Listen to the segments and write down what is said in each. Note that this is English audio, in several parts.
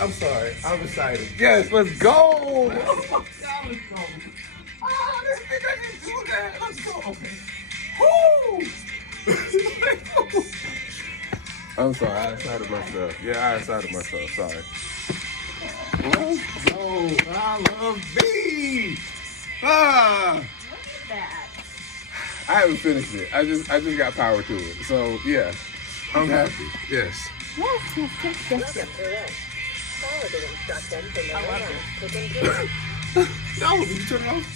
I'm sorry. I'm excited. Yes, let's go. Oh, let's go. Oh, this think I can do that. Let's go. Okay. Woo! I'm sorry. I excited myself. Yeah, I excited myself. Sorry. Let's go. I love B. Ah. What is that? I haven't finished it. I just got power to it. So yeah, I'm happy. Yes. Yes. Follow the instructions in the I love manual. it. Click and do. No, did you turn it off?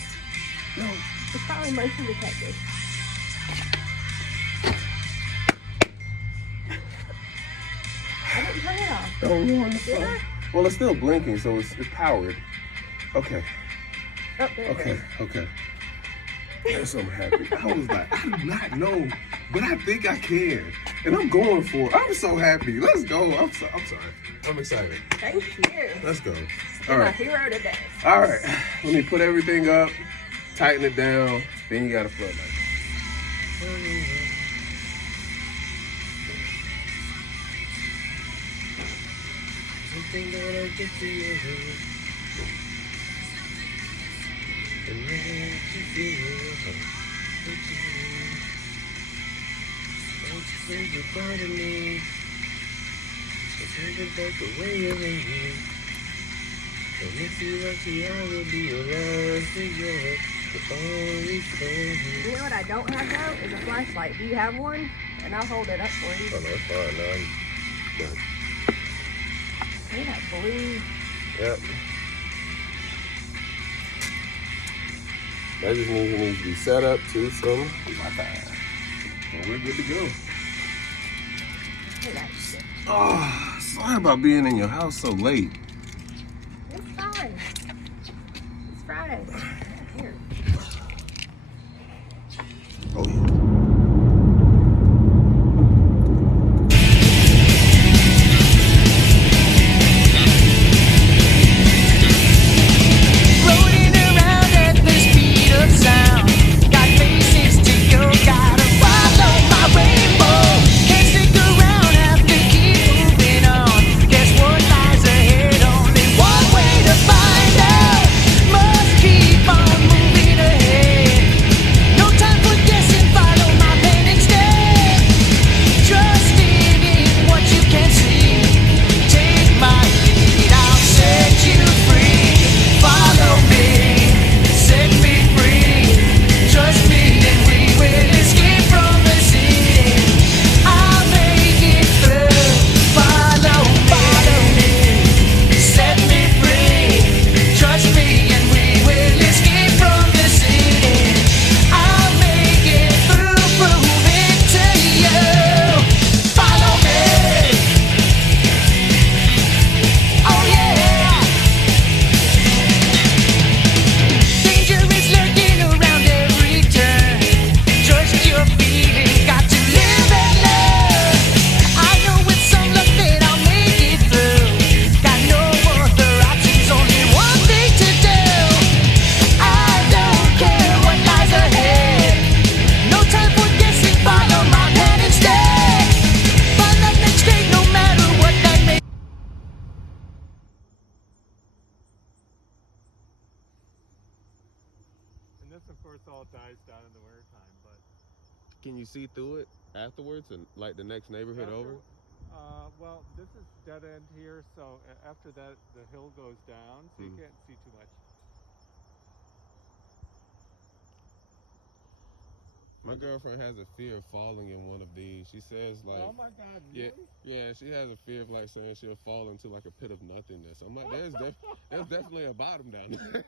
No. It's probably motion detected. I didn't turn it off. Don't ruin the Did phone. I? Well, it's still blinking, so it's powered. Okay. Oh, there it Okay. goes. Okay. Yes, I'm happy. I was like, I do not know, but I think I can, and I'm going for it. I'm so happy. Let's go. I'm sorry. I'm excited. Thank you. Let's go. You're All my right. hero today. All right. Let me put everything up, tighten it down. Then you got to floodlight. Something that I can feel. And I can feel. Don't you say goodbye to me. So take it back away your hand. And if you lucky, I will be alive for you. The only thing. You know what I don't have though is a flashlight. Do you have one? And I'll hold it up for you. Oh, no, it's fine. No, I'm good. Look at that blue. Yep. That just means it needs to be set up to some Wi-Fi. Well, we're good to go. Look at that shit. Oh, sorry about being in your house so late. It's fine. It's Friday. Here. Oh, yeah. Floating around at the speed of sound. Got places to go, gotta follow my rainbow. Can't stick around, have to keep moving on. Guess what lies ahead? Only one way to find out. Must keep on moving ahead. No time for guessing, follow my plan instead. Trusting in what you can see. Take my lead, I'll set you free. Follow me, set me free. Trust me and we will escape from the city. I'll make it through. Follow me, set me free. Trust me and we will escape from the city. I'll make it through, prove it to you. Follow me. Oh yeah. Danger is lurking around every turn. Trust your feelings, got to live and learn. I know with some luck that I'll make it through. Got no other options, only one thing to do. I don't care what lies ahead. No time for guessing, follow my plan instead. Find that next day, no matter what that may. And this, of course, all dies down in the wintertime, but Can you see through it afterwards and like the next neighborhood over? well, this is dead end here, so after that, the hill goes down, so you can't see too much. My girlfriend has a fear of falling in one of these. She says like, Oh my God, yeah, really? yeah, she has a fear of like saying she'll fall into like a pit of nothingness. I'm like, there's definitely a bottom down there.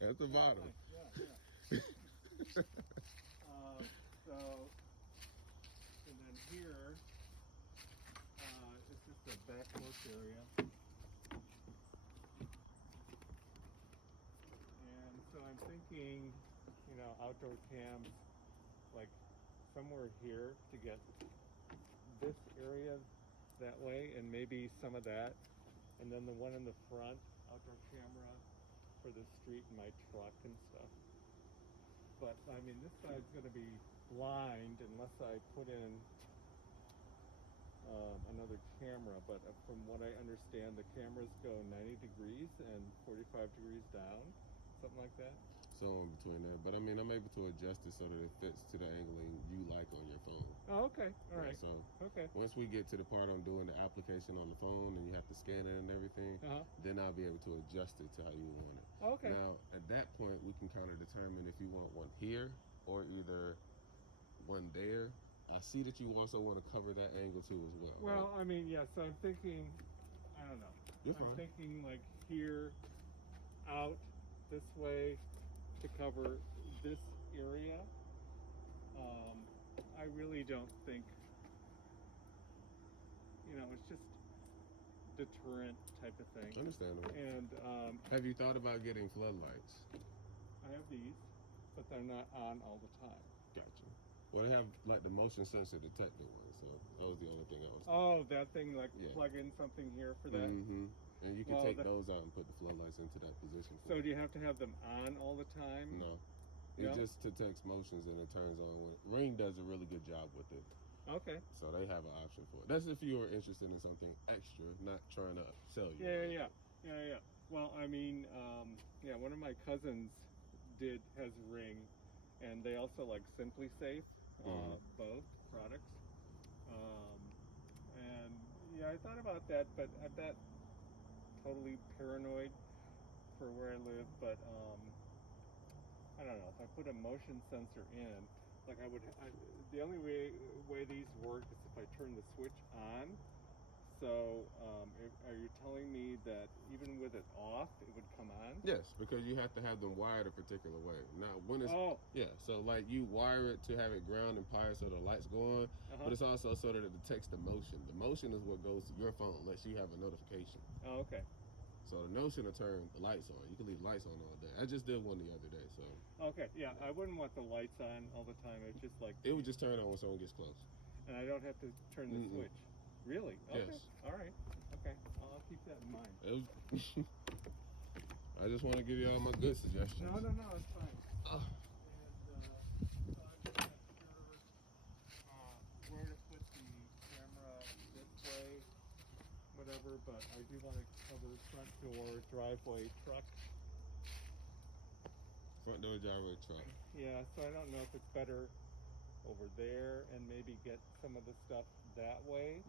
That's the bottom. So, and then here, it's just a back porch area. And so I'm thinking, outdoor cams, like somewhere here to get this area that way, and maybe some of that, and then the one in the front, outdoor camera for the street and my truck and stuff. But I mean, this side's going to be blind unless I put in another camera. But from what I understand, the cameras go 90 degrees and 45 degrees down, something like that. So in between there, but I mean, I'm able to adjust it so that it fits to the angling you like on your phone. Oh, okay, all right. So Okay. once we get to the part I'm doing the application on the phone and you have to scan it and everything, then I'll be able to adjust it to how you want it. Okay. Now, at that point, we can kind of determine if you want one here or either one there. I see that you also want to cover that angle too as well. Well, right? I mean, yeah, so I'm thinking, I don't know. You're I'm fine. thinking like here, out, this way, to cover this area. I really don't think, it's just deterrent type of thing. Understandable. And Have you thought about getting floodlights? I have these, but they're not on all the time. Gotcha. Well, they have like the motion sensor detector one, so that was the only thing I was thinking. Oh, that thing, like Yeah. plug in something here for that? Mm-hmm. And you can Well, take those out and put the floodlights into that position. So do you have to have them on all the time? No. It No? just detects motions and it turns on when Ring does a really good job with it. Okay. So they have an option for it. That's if you are interested in something extra, not trying to sell you. Yeah. Well, I mean, one of my cousins has Ring, and they also like Simply Safe, both products. And yeah, I thought about that, but I'm not totally paranoid for where I live. But I don't know, if I put a motion sensor in, like the only way these work is if I turn the switch on. So are you telling me that even with it off, it would come on? Yes, because you have to have them wired a particular way. Now, when it's so like you wire it to have it ground and power so the lights go on, but it's also so that it detects the motion. The motion is what goes to your phone, lets you have a notification. Oh, okay. So the notion will turn the lights on. You can leave lights on all day. I just did one the other day, so. Okay, yeah, I wouldn't want the lights on all the time. It's just like it would just turn on when someone gets close. And I don't have to turn the switch. Really? Okay. Yes. All right. Okay. I'll keep that in mind. I just want to give you all my good suggestions. No, it's fine. And I'm not sure where to put the camera this way, whatever, but I do want to cover front door, driveway, truck. Front door, driveway, truck. Yeah, so I don't know if it's better over there and maybe get some of the stuff that way.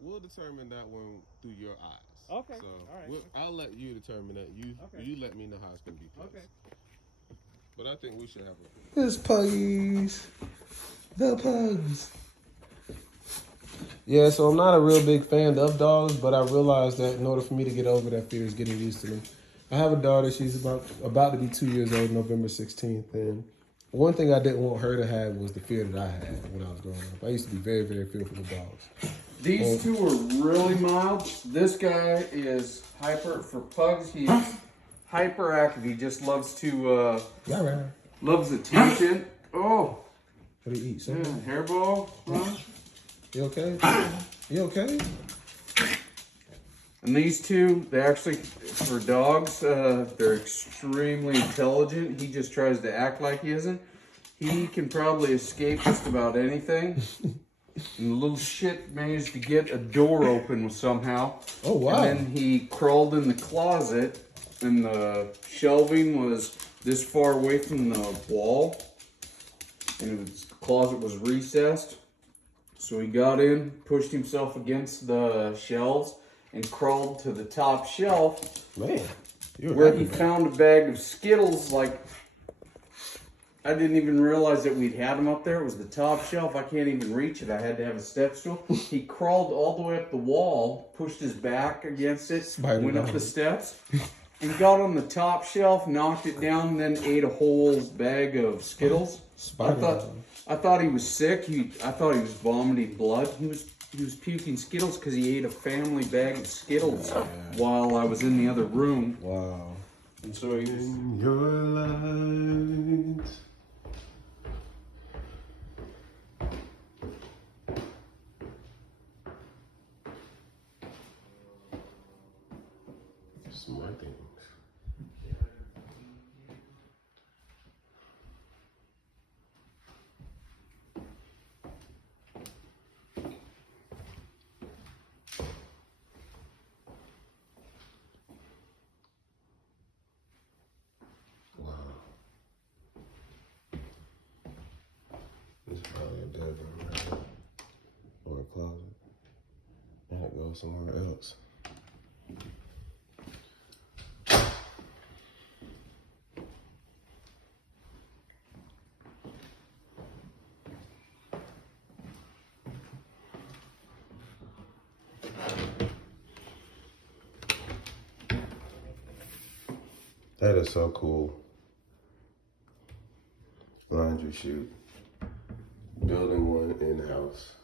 We'll determine that one through your eyes. Okay. So all right. I'll let you determine that. You let me know how it's gonna be placed. Okay. But I think we should have This puggies. The pugs. Yeah, so I'm not a real big fan of dogs, but I realized that in order for me to get over that fear is getting used to them. I have a daughter. She's about to be 2 years old, November 16th, and one thing I didn't want her to have was the fear that I had when I was growing up. I used to be very, very fearful of dogs. These two are really mild. This guy is hyper for pugs. He's hyperactive. He just loves to loves attention. Oh, what do you eat? Yeah, hairball. Huh? You okay? You okay? And these two, they actually, for dogs, they're extremely intelligent. He just tries to act like he isn't. He can probably escape just about anything. And the little shit managed to get a door open somehow. Oh, wow. And then he crawled in the closet, and the shelving was this far away from the wall. And the closet was recessed. So he got in, pushed himself against the shelves, and crawled to the top shelf, Man, where he found a bag of Skittles. Like, I didn't even realize that we'd had them up there. It was the top shelf. I can't even reach it. I had to have a step stool. He crawled all the way up the wall, pushed his back against it, went up the steps, and got on the top shelf, knocked it down, then ate a whole bag of Skittles. I thought he was sick. I thought he was vomiting blood. He was puking Skittles because he ate a family bag of Skittles while I was in the other room. Wow. And so he was, in your light. Some more things. Wow. This is probably a bedroom right here. Or a closet. And it goes somewhere else. That is so cool. Laundry chute. Building one in-house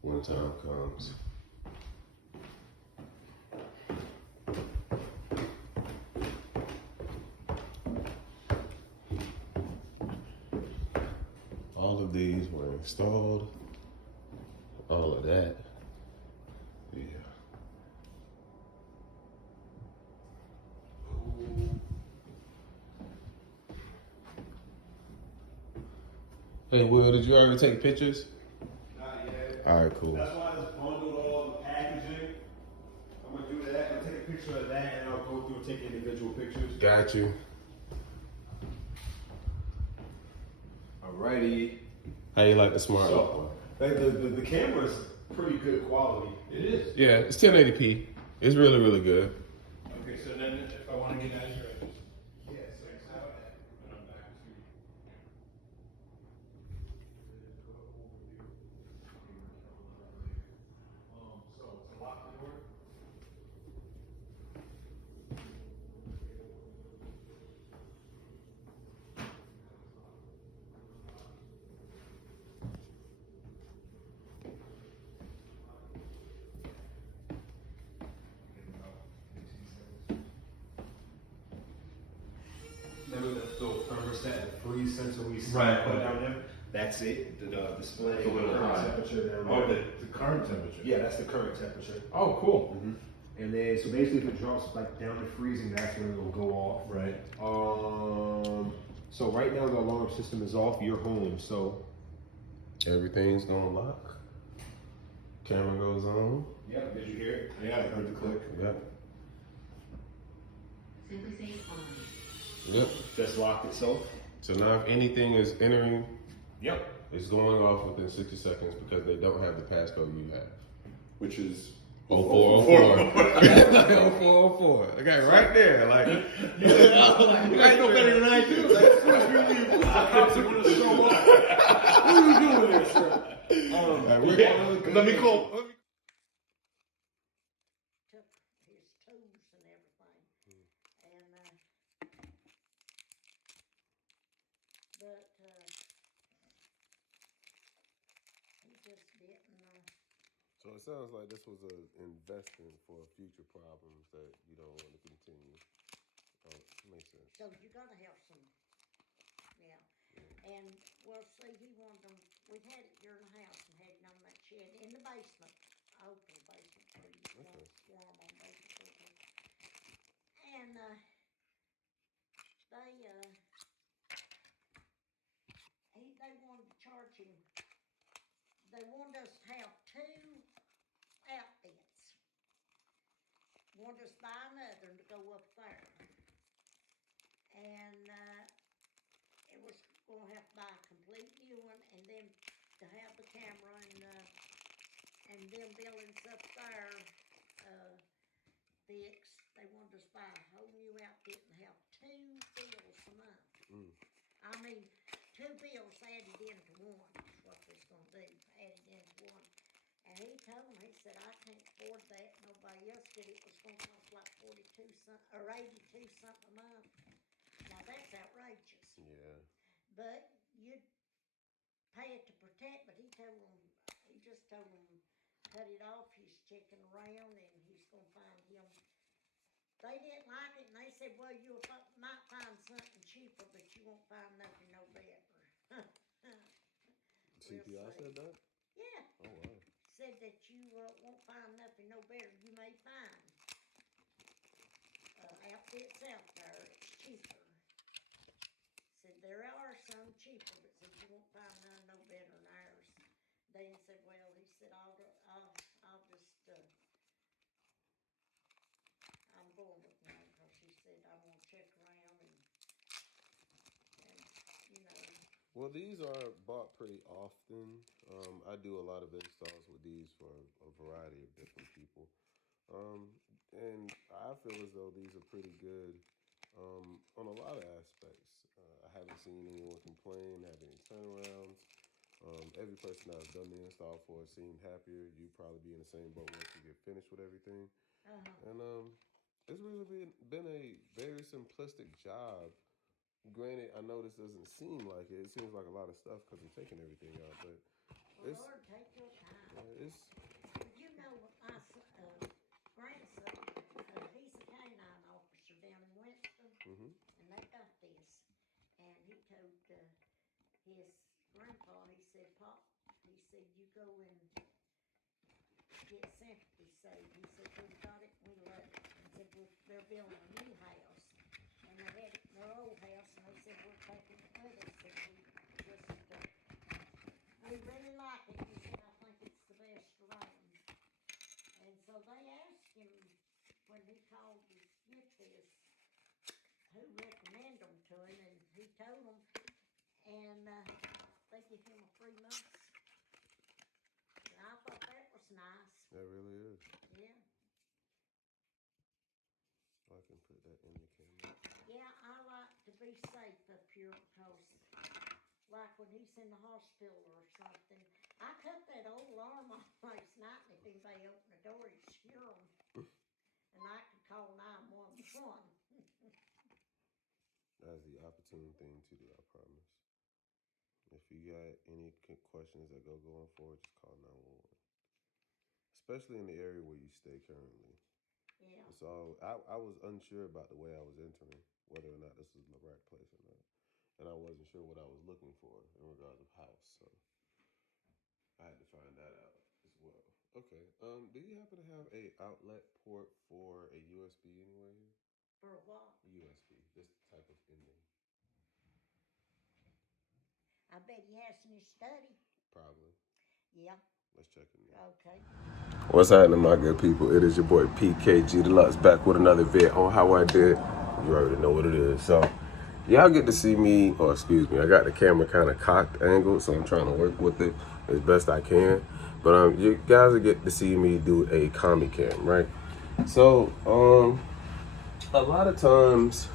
when time comes. All of these were installed. All of that. Yeah. Hey, Will, did you already take pictures? Not yet. All right, cool. That's why I just bundled all the packaging. I'm gonna do that. I'm gonna take a picture of that, and I'll go through and take individual pictures. Got you. Alrighty. How you like the smart? So, the camera's pretty good quality. It is. Yeah, it's 1080p. It's really, really good. Okay, so then if I want to get out of here, I just out and I'm back to you. So to lock the door. Remember the little thermostat, the freeze sensor we put down there? That's it. The display, the current temperature down there. Oh, the current temperature. Yeah, that's the current temperature. Oh, cool. And then, so basically, if it drops like down to freezing, that's when it'll go off. Right. So right now the alarm system is off. You're home, so Everything's gonna lock. Camera goes on. yeah. Did you hear it? Yeah, I heard the click. Yep. Simply say on. Yep. Just locked itself. So now if anything is entering, Yep. it's going off within 60 seconds because they don't have the passcode you have. Which is 0404. 0404. Okay, right there. Like, you guys know better than I do. Like, Cops are gonna show up. What are you doing there, sir? Let me call. Took his tools and everything. And, but, he just didn't, So it sounds like this was an investment for future problems that you don't want to continue. Oh, makes sense. so you gotta have some, yeah. And, well, see, he wanted them, we had it here in the house and had it on that shed in the basement. I opened the basement for you, warm on basement. And, they wanted to charge him, they wanted us to have 2 outfits. Wanted us to buy another and to go up there. And, it was gonna have to buy a complete new one and then to have the camera and them buildings up there, fixed. They wanted us to buy a whole new outfit and have 2 bills a month. I mean, 2 bills added into one is what they was gonna do, added into one. And he told me, he said, I can't afford that, nobody else did, it was gonna cost like 42 something, or 82 something a month. Now that's outrageous. Yeah. But you'd pay it to protect, but he just told him, cut it off, he's checking around and he's gonna find him they didn't like it, and they said, well, you might find something cheaper, but you won't find nothing no better. CPI said that? Yeah. Oh, wow. Said that you won't find nothing no better. You may find outfits out there, it's cheaper. Said there are some cheaper, but said you won't find none no better than ours. Then said, well, he said, I'll just, I'm going with mine, because he said, I'm going to check around and, you know. Well, these are bought pretty often. I do a lot of installs with these for a variety of different people. And I feel as though these are pretty good on a lot of aspects. I haven't seen anyone complain, have any turnarounds. Every person I've done the install for seemed happier. You probably be in the same boat once you get finished with everything. And it's really been a very simplistic job. Granted, I know this doesn't seem like it. It seems like a lot of stuff because I'm taking everything out, but it's, Lord, take your time. it's You know, my grandson, he's a canine officer down in Winston, and they got this. And he told his grandpa, he said, Pop, he said, you go and get sympathy saved. He said, we got it, we love it. He said, well, they're building a new house. And they had it in their old house, and they said, we're taking it with us. And we really like it. He said, I think it's the best around. And so they asked him, when he called to get this, who recommended them to him, and he told them, and they give him a 3 months. And I thought that was nice. that really is. Yeah. I can put that in the camera. Yeah, I like to be safe up here because, like when he's in the hospital or something, I cut that old alarm off last night, and if anybody opened the door, it'd scare them. And I could call 911. That's the opportune thing to do, I promise. If you got any questions that go going forward, just call 911. Especially in the area where you stay currently. Yeah. So I was unsure about the way I was entering, whether or not this was the right place or not. And I wasn't sure what I was looking for in regards of house. So I had to find that out as well. Okay. Do you happen to have a outlet port for a USB anywhere here? For what? USB, this type of ending. I bet he has in his study. Probably. Yeah. Let's check it now. Okay. What's happening, my good people? It is your boy PKG Deluxe back with another vid on how I did. You already know what it is. So y'all get to see me, or excuse me, I got the camera kind of cocked, angled, so I'm trying to work with it as best I can. But you guys will get to see me do a commie cam, right? So a lot of times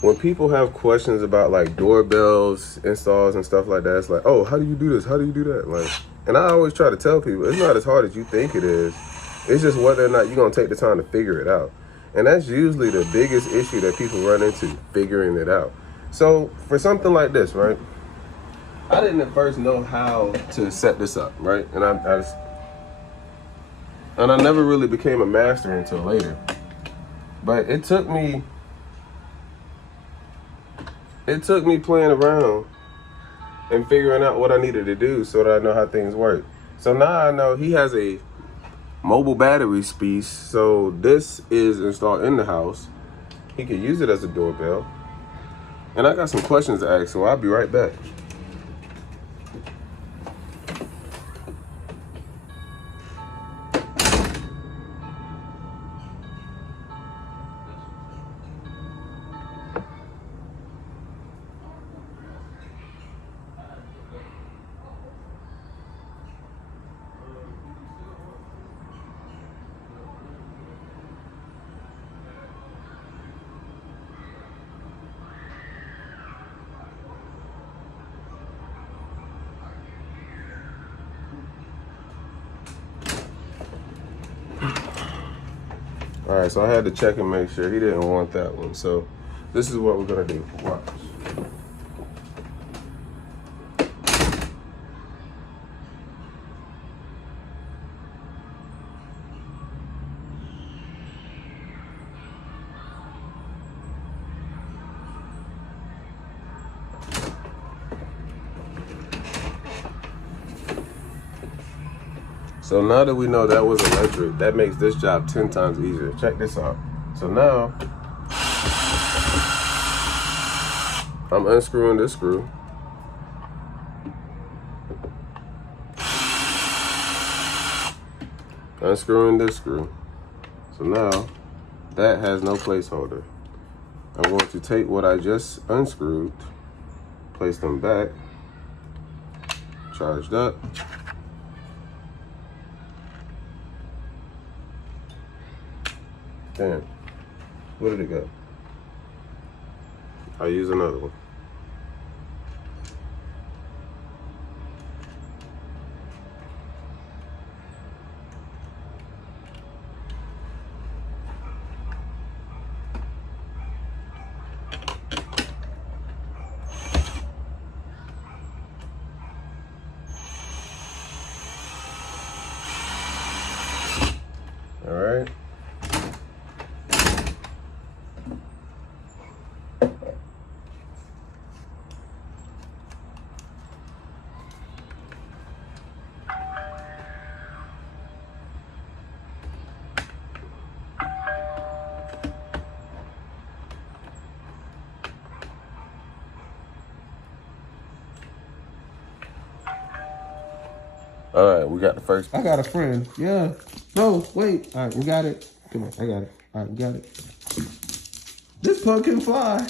when people have questions about like doorbells, installs and stuff like that, it's like, oh, how do you do this? How do you do that? Like, and I always try to tell people, it's not as hard as you think it is. It's just whether or not you're going to take the time to figure it out. And that's usually the biggest issue that people run into, figuring it out. So for something like this, right? I didn't at first know how to set this up, right? And I never really became a master until later. But it took me playing around and figuring out what I needed to do so that I know how things work. So now I know he has a mobile battery piece. So this is installed in the house. He can use it as a doorbell. And I got some questions to ask, so I'll be right back. All right, so I had to check and make sure he didn't want that one. So this is what we're gonna do. Watch. So now that we know that was electric, that makes this job 10 times easier. Check this out. So now, I'm unscrewing this screw. Unscrewing this screw. So now, that has no placeholder. I'm going to take what I just unscrewed, place them back, charged up. Damn, where did it go? I'll use another one. All right. All right, we got the first. I got a friend. Yeah. No, wait. All right, we got it. Come on, I got it. All right, we got it. This pug can fly.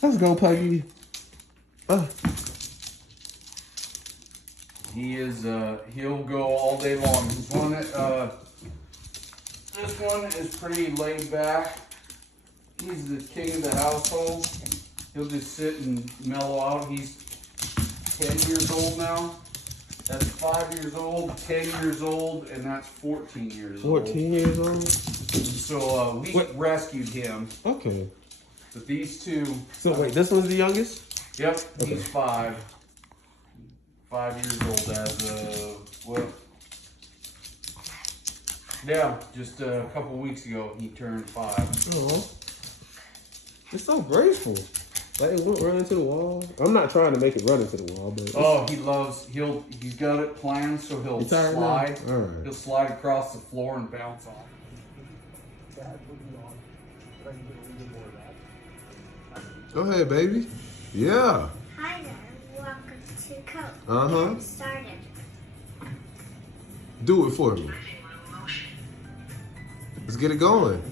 Let's go, Puggy. He is, he'll go all day long. This one is pretty laid back. He's the king of the household. He'll just sit and mellow out. He's 10 years old now. That's 5 years old, 10 years old, and that's 14 years old. 14 years old? So we rescued him. Okay. But these two. So wait, this one's the youngest? Yep, he's 5. 5 years old as well. Yeah, just a couple weeks ago he turned 5. Oh, it's so graceful. Like it won't run into the wall. I'm not trying to make it run into the wall, but He's got it planned so he'll slide. All right. He'll slide across the floor and bounce off. Go ahead, baby. Yeah. Hi there, welcome to Coke. Uh-huh. Started. Do it for me. Let's get it going.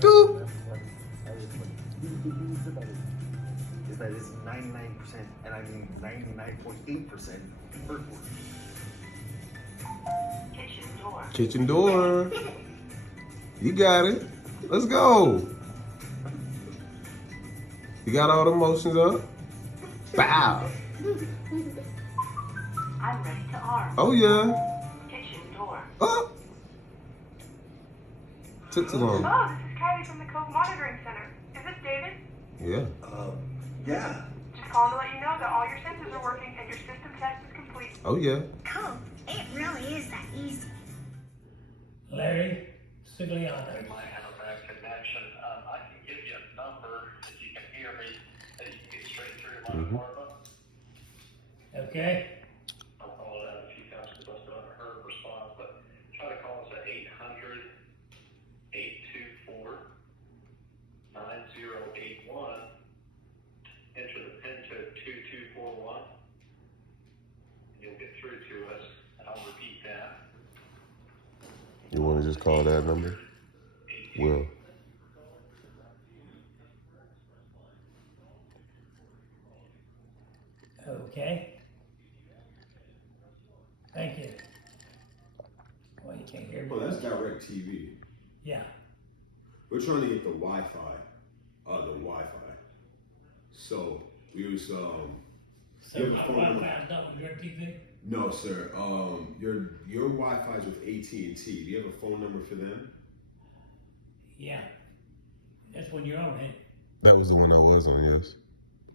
Do. Is that is 99%, and I mean 99.8% earthwork. Kitchen door. You got it. Let's go. You got all the motions up? Bow. I'm ready to arm. Oh, yeah. Kitchen door. Oh. Took too long. Oh, this is Kylie from the Cove Monitoring Center. Is this David? Yeah. Yeah. Just calling to let you know that all your sensors are working and your system test is complete. Oh, yeah. Cool. It really is that easy. Larry Sigliano. I might have a bad connection. I can give you a number if you can hear me that you can get straight through my department. Okay. I'll call it out a few times because I still haven't heard a response, but try to call us at 800-824-9081. Enter the PIN code 2241. You'll get through to us. I'll repeat that. You want to just call that number? Will. Okay. Thank you. Well, you can't hear me. Well, that's direct TV. Yeah. We're trying to get the Wi-Fi. So we use So you have my a phone number? Wi-Fi is not with your TV? No, sir. Your Wi-Fi is with AT&T. Do you have a phone number for them? Yeah. That's when you're on it. That was the one I was on, yes.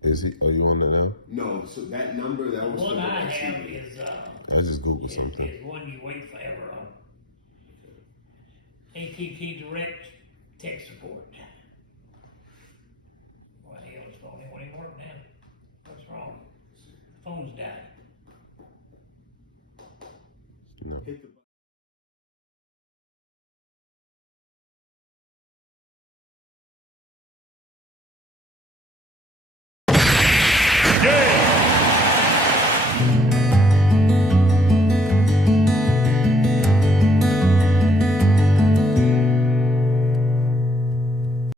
Is he? Oh, you on it now? No. So that number that was What for I direct have TV. is I just Googled something. is one you wait forever on. AT&T Direct Tech Support. Why the hell is phone? It won't even work now. What's wrong? Phone's died. hit the button.